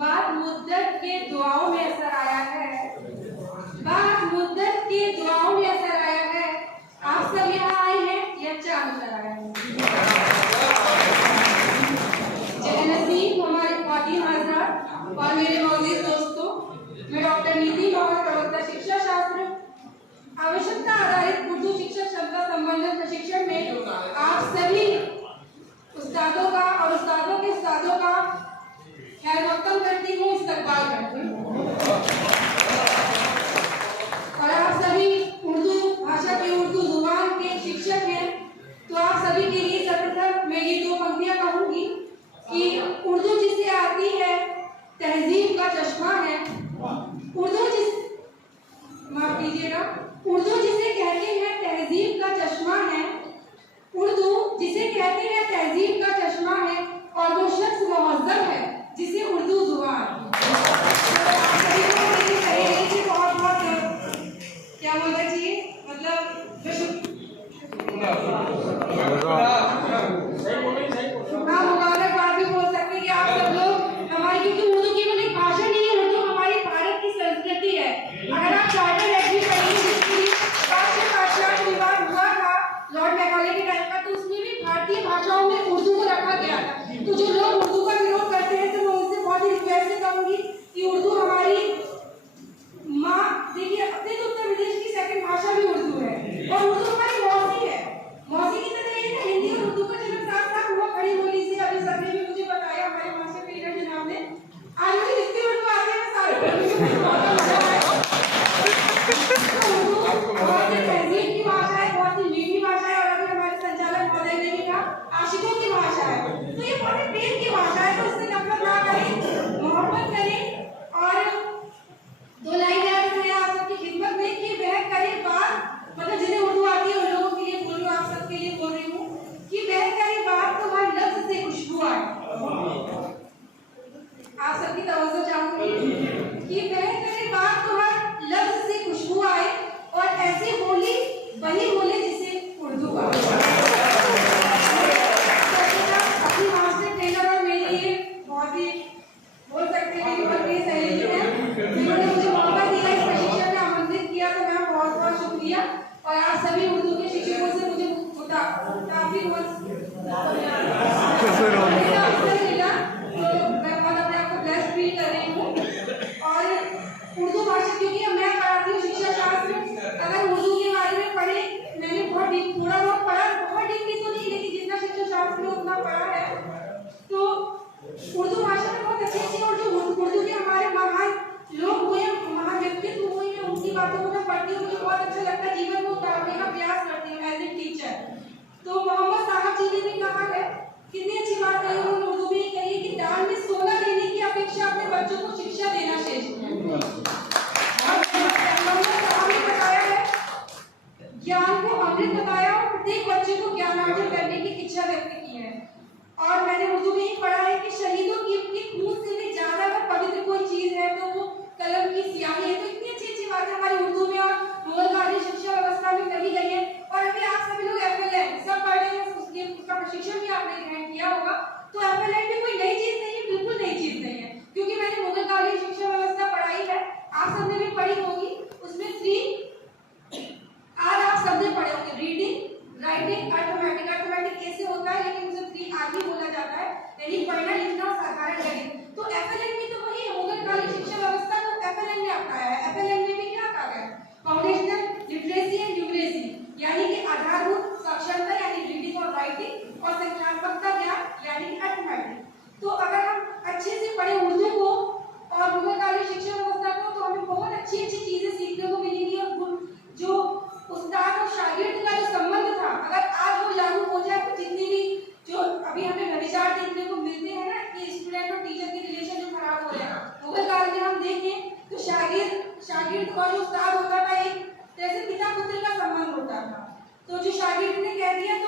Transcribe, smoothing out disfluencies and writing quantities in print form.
बात मुद्दत के दुआओं में असर आया है, बात मुद्दत के दुआओं में असर आया है। आप सब यहाँ आए हैं, ये अच्छा असर आया है। जय हमारे खातिन हज़रात और मेरे मौजूद दोस्तों, मैं डॉक्टर नीति गौहर, प्रवक्ता शिक्षा शास्त्र, आवश्यकता आधारित उर्दू शिक्षक क्षमता संबंधित प्रशिक्षण में आप सभी उस्तादों का और उस्तादों के उस्तादों का खैर मक़दम करती हूँ, इस्तकबाल करती हूँ। और आप सभी उर्दू भाषा के, उर्दू जुबान के शिक्षक हैं, तो आप सभी के लिए सर्वप्रथम मैं ये दो पंक्तियाँ कहूँगी कि उर्दू जिसे आती है तहजीब का चश्मा है, माफ कीजिएगा, उर्दू जिसे कहते हैं तहजीब का चश्मा है, उर्दू जिसे कहते हैं तहजीब का चश्मा है, और वो शख्स मुहज़्ज़ब है जिसे उर्दू जुबान। बहुत बहुत क्या बोलना चाहिए, मतलब हाँ, मुबारकबाद भी बोल सकते हैं कि आप सब लोग हमारी, क्योंकि उर्दू की मतलब भाषा नहीं है, उर्दू हमारी भारत की संस्कृति है। अगर आप चार्टर एक्ट भी पढ़ेंगे, पाश्चात्य विवाद हुआ था लॉर्ड मैकॉले के टाइम का, तो उसमें भी भारतीय भाषाओं में उर्दू को रखा गया था। तो जो लोग उर्दू का विरोध करते हैं, तो मैं उनसे बहुत ही रिक्वेस्ट से कहूँगी कि उर्दू हमारी माँ, देखिए अपने तो उत्तर प्रदेश की सेकंड भाषा भी उर्दू है, और उर्दू हमारी मौसी है। मौसी की तरह ये ना, हिंदी और उर्दू का जन्म साथ साथ हुआ, खड़ी बोली से। अभी सबने भी मुझे बताया, हमारे मास्टर ट्रेनर जनाब ने, आज मुझे जितनी उर्दू आती है मैं सारी बहुत ही तहजीब की भाषा है, बहुत ही मीठी भाषा है, और अभी हमारे संचालक महोदय ने भी कहा आशिकों की भाषा है। तो ये बहुत ही प्रेम की भाषा है, तो इससे नफरत ना करें, मोहब्बत करें। और दो लाइन है आप सबकी खिदमत में कि वह करे बात, मतलब जिन्हें उर्दू आती है उन लोगों के लिए बोल रही हूँ, आप सबके लिए बोल रही हूँ कि वह करे बात तो हर लफ्ज से खुशबू आए। आप सबकी तवज्जो चाहूंगी कि वह करे बात तो हर लफ्ज से खुशबू आए, और ऐसी बोली वही बोले जिसे उर्दू आए। अपनी मास्टर ट्रेनर और मेरी ये बहुत ही बोल सकते हैं मेरी बहुत सहेली है, जिन्होंने मुझे मौका दिया, इस प्रशिक्षण में आमंत्रित किया, तो मैं बहुत बहुत शुक्रिया। और आप सभी उर्दू के शिक्षकों से मुझे काफी मिला, तो मैं बहुत अपने आप को ब्लेस्ड फील कर रही हूँ। और उर्दू भाषा, क्योंकि मैं पढ़ाती हूँ शिक्षा शास्त्र, अगर उर्दू के बारे में पढ़े, मैंने बहुत डीप, थोड़ा बहुत पढ़ा, बहुत डीपली तो नहीं, लेकिन जितना शिक्षा शास्त्र में उतना पढ़ा है, तो उर्दू भाषा में बहुत अच्छी अच्छी, और जो उर्दू के हमारे महान लोग हुए, महान व्यक्तित्व हुए हैं, उनकी बातों को मैं पढ़ती हूँ, मुझे बहुत अच्छा लगता है, जीवन को उतारने का प्रयास करती हूँ एज ए टीचर। तो मोहम्मद साहब जी ने भी कहा है, कितनी अच्छी बात कही उन्होंने, उर्दू में कही कि दान में सोना देने की अपेक्षा अपने बच्चों को शिक्षा देना श्रेष्ठ है। बताया है, ज्ञान को अमृत बताया, और प्रत्येक बच्चे को ज्ञानार्जन करने की इच्छा व्यक्त की है। और मैंने उर्दू में ही पढ़ा है कि शहीदों की खून से भी ज्यादा अगर पवित्र कोई चीज है तो वो कलम की स्याही है। तो इतनी अच्छी अच्छी बातें हमारी उर्दू में और मूलकालीन शिक्षा व्यवस्था में कही गई है। और अभी आप सभी लोग FLN सब पढ़ रहे हैं, उसका प्रशिक्षण भी आपने ग्रहण किया होगा। तो FLN में कोई नई चीज नहीं है, बिल्कुल नई चीज नहीं है, क्योंकि मैंने मुगलकालीन शिक्षा व्यवस्था पढ़ाई है, आप सबने भी पढ़ी होगी। उसमें 3 आज आप सबने पढ़े होंगे, रीडिंग, राइटिंग, अर्थमेटिक। अर्थमेटिक कैसे होता है, लेकिन उसे 3 आगे बोला जाता है, यानी पढ़ना लिखना और साधारण गणित। तो FLN में तो वही मुगलकालीन शिक्षा व्यवस्था को FLN में अपनाया है। FLN में भी क्या कहा गया, फाउंडेशनल लिटरेसी एंड न्यूमरेसी, यानी कि आधारभूत साक्षरता यानी रीडिंग और राइटिंग, और संख्यात्मकता ज्ञान यानी कि अर्थमेटिक। तो अगर हम अच्छे से पढ़े उर्दू को और मुगलकालीन शिक्षा व्यवस्था को, तो हमें बहुत अच्छी अच्छी चीजें सीखने को मिलेंगी। और जो उस्ताद और शागिर्द का जो संबंध था, अगर आज वो लागू हो जाए, तो जितनी भी जो अभी हमें व्यभिचार देखने को मिलते हैं ना, कि स्टूडेंट और टीचर के रिलेशन जो खराब हो रहे हैं, मुगल काल में हम देखें तो शागिर्द और जो उस्ताद होता था, एक जैसे पिता पुत्र का संबंध होता था। तो जो शागिर्द ने कह दिया तो